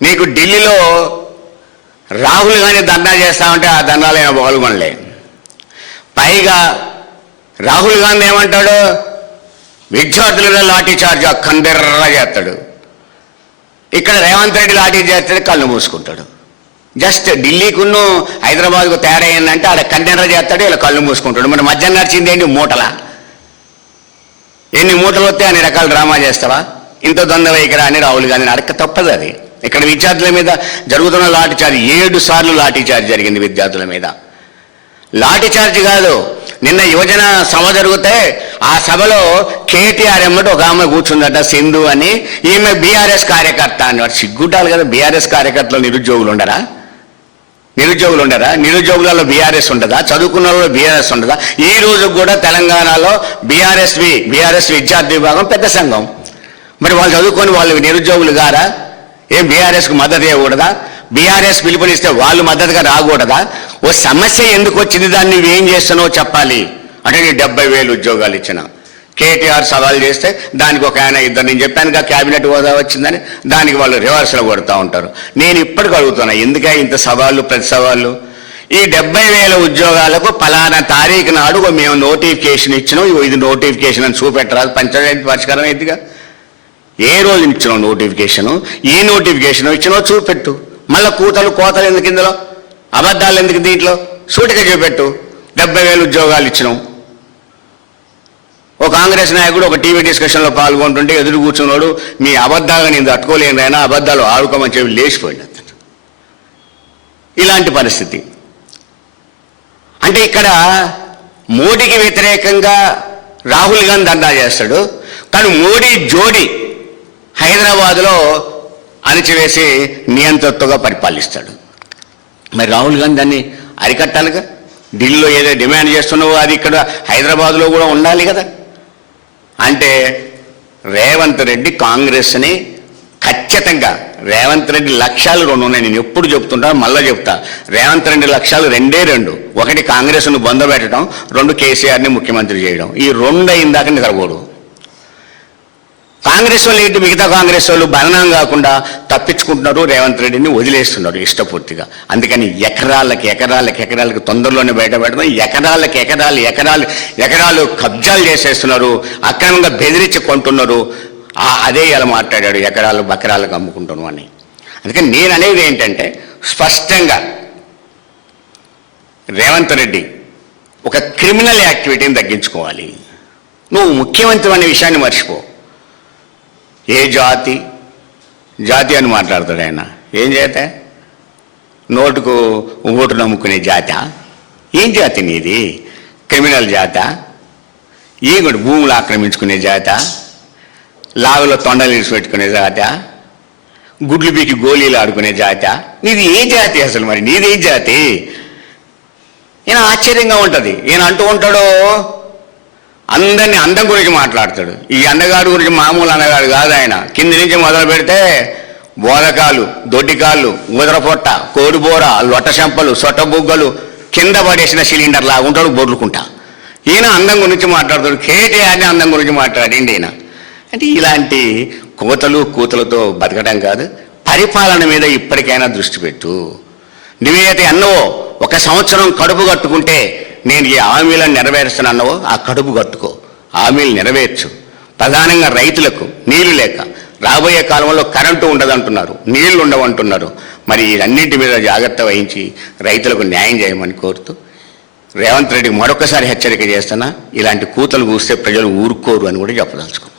నీకు ఢిల్లీలో రాహుల్ గాంధీ ధర్నా చేస్తామంటే ఆ ధర్నాలు ఏమో పాల్గొనలే. పైగా రాహుల్ గాంధీ ఏమంటాడు, విద్యార్థులలో లాఠీ చార్జ్ కందెర్ర చేస్తాడు. ఇక్కడ రేవంత్ రెడ్డి లాఠీ చేస్తాడు, కళ్ళు మూసుకుంటాడు. జస్ట్ ఢిల్లీకును హైదరాబాద్కు తేడా ఏంటంటే ఆడ కందెర్ర చేస్తాడు, ఇలా కళ్ళు మూసుకుంటాడు. మరి మధ్య నడిచింది ఏంటి, మూటల. ఎన్ని మూటలు వస్తే అన్ని రకాల డ్రామా చేస్తావా? ఇంత దొంగ వైఖరి అని రాహుల్ గాంధీని అడక్క తప్పదు. అది ఇక్కడ విద్యార్థుల మీద జరుగుతున్న లాఠీ చార్జ్ 7 సార్లు లాఠీ చార్జ్ జరిగింది విద్యార్థుల మీద. లాఠీ చార్జ్ కాదు, నిన్న యువజన సభ జరిగితే ఆ సభలో కేటీఆర్ ఎమ్మటి ఒక ఆమె కూర్చుందట, సింధు అని. ఈమె బీఆర్ఎస్ కార్యకర్త అని. వాడు సిగ్గుంటారు కదా, బీఆర్ఎస్ కార్యకర్తలు నిరుద్యోగులు ఉండరా? నిరుద్యోగులలో బీఆర్ఎస్ ఉండదా? చదువుకున్న వాళ్ళు బీఆర్ఎస్ ఉండదా? ఈ రోజు కూడా తెలంగాణలో బీఆర్ఎస్ విద్యార్థి విభాగం పెద్ద సంఘం. మరి వాళ్ళు చదువుకొని వాళ్ళు నిరుద్యోగులు గారా? ఏం బీఆర్ఎస్కు మద్దతు ఇవ్వకూడదా? బీఆర్ఎస్ పిలుపునిస్తే వాళ్ళు మద్దతుగా రాకూడదా? ఓ సమస్య ఎందుకు వచ్చింది, దాన్ని నువ్వేం చేస్తున్నావో చెప్పాలి. అంటే నీ 70,000 ఉద్యోగాలు ఇచ్చిన కేటీఆర్ సవాల్ చేస్తే దానికి ఒక ఆయన ఇద్దరు, నేను చెప్పానుగా క్యాబినెట్ హోదా వచ్చిందని, దానికి వాళ్ళు రివర్స్లో కొడుతూ ఉంటారు. నేను ఇప్పటికి అడుగుతున్నా, ఎందుకే ఇంత సవాళ్ళు, ప్రతి సవాళ్ళు? ఈ 70,000 ఉద్యోగాలకు ఫలానా తారీఖు నాడు మేము నోటిఫికేషన్ ఇచ్చినాం, ఇది నోటిఫికేషన్ అని చూపెట్టరాదు? పంచాయతీ పరిష్కారం అయిందిగా. ఏ రోజు ఇచ్చినావు నోటిఫికేషను, ఏ నోటిఫికేషన్ ఇచ్చినావు చూపెట్టు. మళ్ళీ కోతలు ఎందుకు ఇందులో, అబద్ధాలు ఎందుకు దీంట్లో? సూటిగా చూపెట్టు. 70,000 ఉద్యోగాలు ఇచ్చినాం. ఒక కాంగ్రెస్ నాయకుడు ఒక టీవీ డిస్కషన్లో పాల్గొంటుంటే ఎదురు కూర్చున్నాడు, మీ అబద్ధాలను నేను తట్టుకోలేను అయినా అబద్ధాలు ఆడుకోమని చెప్పి లేచిపోయింది. ఇలాంటి పరిస్థితి. అంటే ఇక్కడ మోడీకి వ్యతిరేకంగా రాహుల్ గాంధీ ధర్నా చేస్తాడు, కానీ మోడీ జోడీ హైదరాబాదులో అణిచివేసి నియంతృత్వంగా పరిపాలిస్తాడు. మరి రాహుల్ గాంధీ దాన్ని అరికట్టాలిగా. ఢిల్లీలో ఏదో డిమాండ్ చేస్తున్నావో అది ఇక్కడ హైదరాబాద్లో కూడా ఉండాలి కదా. అంటే రేవంత్ రెడ్డి కాంగ్రెస్ని ఖచ్చితంగా, రేవంత్ రెడ్డి లక్ష్యాలు 2 ఉన్నాయి. నేను ఎప్పుడు చెప్తుంటాను, మళ్ళీ చెప్తా. రేవంత్ రెడ్డి లక్ష్యాలు 2. ఒకటి కాంగ్రెస్ను బొందబెట్టడం, 2 కేసీఆర్ని ముఖ్యమంత్రి చేయడం. ఈ 2 అయిందాక నిద్రపోడు. కాంగ్రెస్ వాళ్ళు ఏంటి, మిగతా కాంగ్రెస్ వాళ్ళు బలనం కాకుండా తప్పించుకుంటున్నారు, రేవంత్ రెడ్డిని వదిలేస్తున్నారు ఇష్టపూర్తిగా. అందుకని ఎకరాలకు తొందరలోనే బయటపెడతాం. ఎకరాలు కబ్జాలు చేసేస్తున్నారు, అక్రమంగా బెదిరించి కొంటున్నారు. అదే ఇలా మాట్లాడాడు, బకరాలకు అమ్ముకుంటున్నాం అని. అందుకని నేను అనేది ఏంటంటే, స్పష్టంగా రేవంత్ రెడ్డి ఒక క్రిమినల్ యాక్టివిటీని తగ్గించుకోవాలి. నువ్వు ముఖ్యమంత్రి అనే విషయాన్ని మర్చిపో. ఏ జాతి అని మాట్లాడతాడు ఆయన. ఏం చేత? నోటుకు ఓటు నమ్ముకునే జాత? ఏం జాతి నీది? క్రిమినల్ జాత? కూడా భూములు ఆక్రమించుకునే జాత? లాగులో తొండలు ఇడిచిపెట్టుకునే జాత? గుడ్లు బీకి గోళీలు ఆడుకునే జాత? నీది ఏ జాతి అసలు? మరి నీదే జాతి? ఈయన ఆశ్చర్యంగా ఉంటుంది. ఈయన అంటూ ఉంటాడు, అందరినీ అందం గురించి మాట్లాడతాడు. ఈ అందగాడు గురించి మామూలు అందగాడు కాదు ఆయన. కింది నుంచి మొదలు పెడితే బోధకాలు, దొడ్డికాళ్ళు, ఉదరపొట్ట, కోడిబోర, లొట్ట చెంపలు, సొట్ట బుగ్గలు, కింద పడేసిన సిలిండర్ లాగా ఉంటాడు బొర్లుకుంటా. ఈయన అందం గురించి మాట్లాడతాడు. కేటీఆర్ని అందం గురించి మాట్లాడిండి ఈయన. అంటే ఇలాంటి కూతలతో బతకడం కాదు, పరిపాలన మీద ఇప్పటికైనా దృష్టి పెట్టు. నువ్వేదైతే అన్నవో 1 సంవత్సరం కడుపు కట్టుకుంటే నేను ఈ హామీలను నెరవేరుస్తానన్నావో ఆ కడుపు కట్టుకో, హామీలు నెరవేర్చు. ప్రధానంగా రైతులకు నీళ్లు లేక రాబోయే కాలంలో కరెంటు ఉండదంటున్నారు, నీళ్లు ఉండవంటున్నారు. మరి వీటన్నింటి మీద జాగ్రత్త వహించి రైతులకు న్యాయం చేయమని కోరుతూ రేవంత్ రెడ్డికి మరొకసారి హెచ్చరిక చేస్తున్నా, ఇలాంటి కూతలు కూస్తే ప్రజలు ఊరుకోరు అని కూడా చెప్పదలుచుకున్నాను.